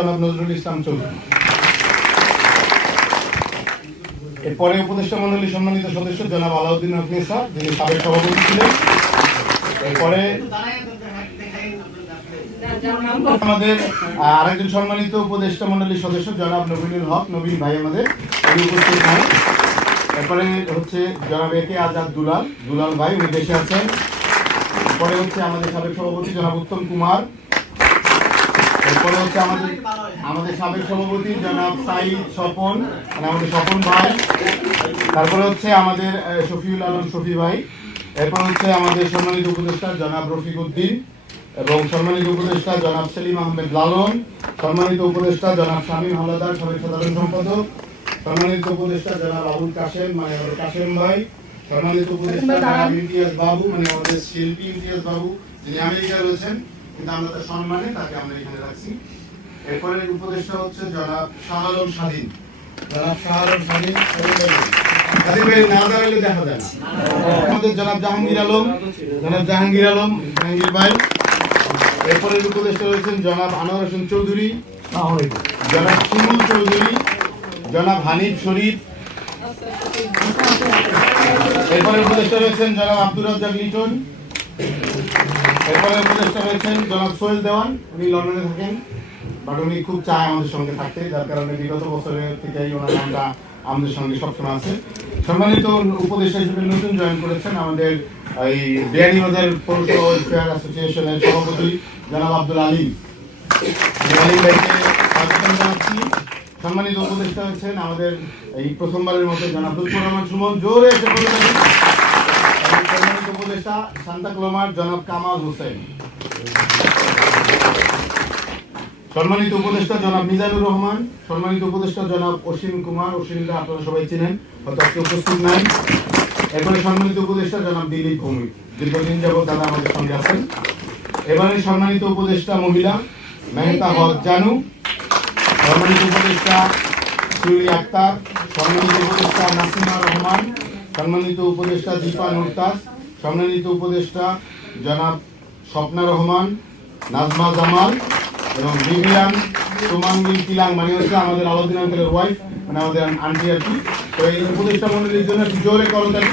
জনাব নজরুল ইসলাম চৌধুরী। এরপরে উপদেষ্টা মন্ডলীর সম্মানিত সদস্য জনাব আলাউদ্দিন হক নিসার, যিনি সাবেক সভাপতি ছিলেন। এরপরে আমাদের আরেকজন সম্মানিত উপদেষ্টা মন্ডলীর সদস্য জনাব নবীনুল হক, নবীন ভাই আমাদের উপস্থিত নাই। এরপরে হচ্ছে জনাব একে আজাদ দুলাল ভাই, উনি দেশে আছেন। এরপরে হচ্ছে আমাদের সাবেক সভাপতি জনাব উত্তম কুমার। এরপরে হচ্ছে আমাদের সাবেক সভাপতি জনাব সাইদ স্বপন, মানে আমাদের স্বপন ভাই। তারপরে হচ্ছে আমাদের শফিউল আলম শফি ভাই। এরপর হচ্ছে আমাদের সম্মানিত উপদেষ্টা জনাব রফিক উদ্দিন এবং সম্মানিত উপদেষ্টা জনাব সেলিম আহমেদ লালন, সম্মানিত উপদেষ্টা জনাব শামীম হাওলাদার, সাবেক সাধারণ সম্পাদক, সম্মানিত উপদেষ্টা জনাব আবুল কাশেম, মানে আমাদের কাশেম ভাই, সম্মানিত উপদেষ্টা জনাব ইমতিয়াজ বাবু, মানে আমাদের শিল্পী ইমতিয়াজ বাবু, যিনি আমেরিকায় রয়েছেন, কিন্তু আমরা তার সম্মানে তাকে আমরা এখানে রাখছি। এরপরে উপদেষ্টা হচ্ছে জনাব শাহ আলম স্বাধীন, জনাব শাহ আলম স্বাধীন না দাঁড়ালে দেখা যায় না। আমাদের জনাব জাহাঙ্গীর আলম জাহাঙ্গীর ভাই। এরপরে উপদেষ্টা রয়েছেন জনাব আনোয়ার হোসেন চৌধুরী, জনাব শিমুল চৌধুরী, জনাব হানিফ শরীফ। এরপরে উপদেষ্টা রয়েছেন জনাব আব্দুর রাজ্জাক লিটন। এরপরে উপদেষ্টা রয়েছেন জনাব সোহেল দেওয়ান, উনি লন্ডনে থাকেন, বাট উনি খুব চায় আমাদের সঙ্গে থাকতে, যার কারণে বিগত বছরের থেকেই ওনার নামটা আমাদের সঙ্গে সবসময় আছে। সম্মানিত উপদেষ্টা হিসেবে নতুন জয়েন করেছেন আমাদের এই বিয়ানীবাজার পৌর ওয়েলফেয়ার অ্যাসোসিয়েশনের সভাপতি জনাব আব্দুল আলিম ভাইকে স্বাগত জানাচ্ছি। সম্মানিত উপদেষ্টা হচ্ছেন আমাদের এই প্রথমবারের মতো জনাব লুৎফর রহমান সুমন, জোরে এসে বলবেন। সম্মানিত উপদেষ্টা সান্তা ক্লোমার জনাব কামাল হোসেন। সম্মানিত উপদেষ্টা জনাব মিজানুর রহমান, সম্মানিত উপদেষ্টা জনাব অসীম কুমার, অসীমদা আপনারা সবাই চিনেন, হয়তো আজকে উপস্থিত নাই। এরপরে সম্মানিত উপদেষ্টা জনাব দিলীপ ভৌমিক, দীর্ঘদিন যাবৎ দাদা আমাদের সঙ্গে আছেন। এবারে সম্মানিত উপদেষ্টা মহিলা মেহতা হক জানু, সম্মানিত উপদেষ্টা সুলি আক্তার, সম্মানিত উপদেষ্টা নাসিমা রহমান, সম্মানিত উপদেষ্টা দীপা নুরতাজ, সম্মানিত উপদেষ্টা জনাব স্বপ্না রহমান, নাজমা জামাল এবং ভিভিয়ান সুমাঙ্গি কিলাং, মানে হচ্ছে আমাদের আলাউদ্দিন আঙ্কেলের ওয়াইফ, মানে আমাদের আন্টি আর কি। তো এই উপদেষ্টা মন্ডলীর জন্য জোরে করতালি।